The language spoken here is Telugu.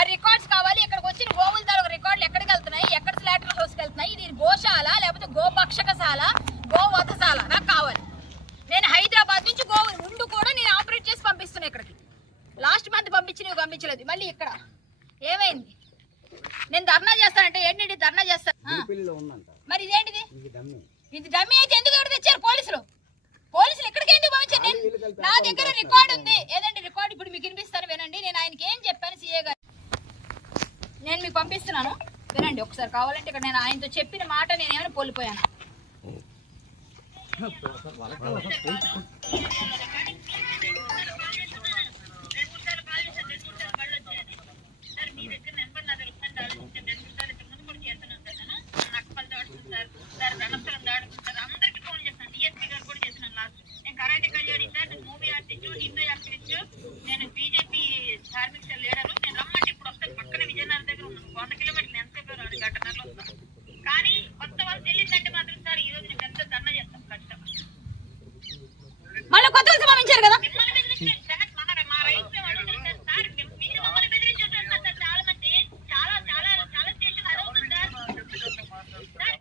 ఆ రికార్డ్స్ కావాలి ఇక్కడికి వచ్చిన గోవుల ధర రికార్డులు ఎక్కడికి వెళ్తున్నాయి ఎక్కడ స్లాటర్ హౌస్కి వెళ్తున్నాయి ఇది గోశాల లేకపోతే గోపక్షకశాల గోవధశాల నాకు కావాలి. నేను హైదరాబాద్ నుంచి గోవులు ముందు కూడా నేను ఆపరేట్ చేసి పంపిస్తున్నాను ఇక్కడికి. లాస్ట్ మంత్ పంపించినవి పంపించలేదు. మళ్ళీ ఇక్కడ. ఏమైంది? నేను ధర్నా చేస్తానంటే ఏంటి ధర్నా చేస్తాను మరి ఇదేంటిది? ఇది డమ్మీ. అయితే ఎందుకు ఎవరు తెచ్చారు పోలీసులు? పోలీసులు ఎక్కడికి ఎందుకు పంపించారు? నా దగ్గర రికార్డు నేను మీకు పంపిస్తున్నాను. వినండి ఒకసారి కావాలంటే ఇక్కడ నేను ఆయనతో చెప్పిన మాట నేనేమైనా కోల్పోయాను?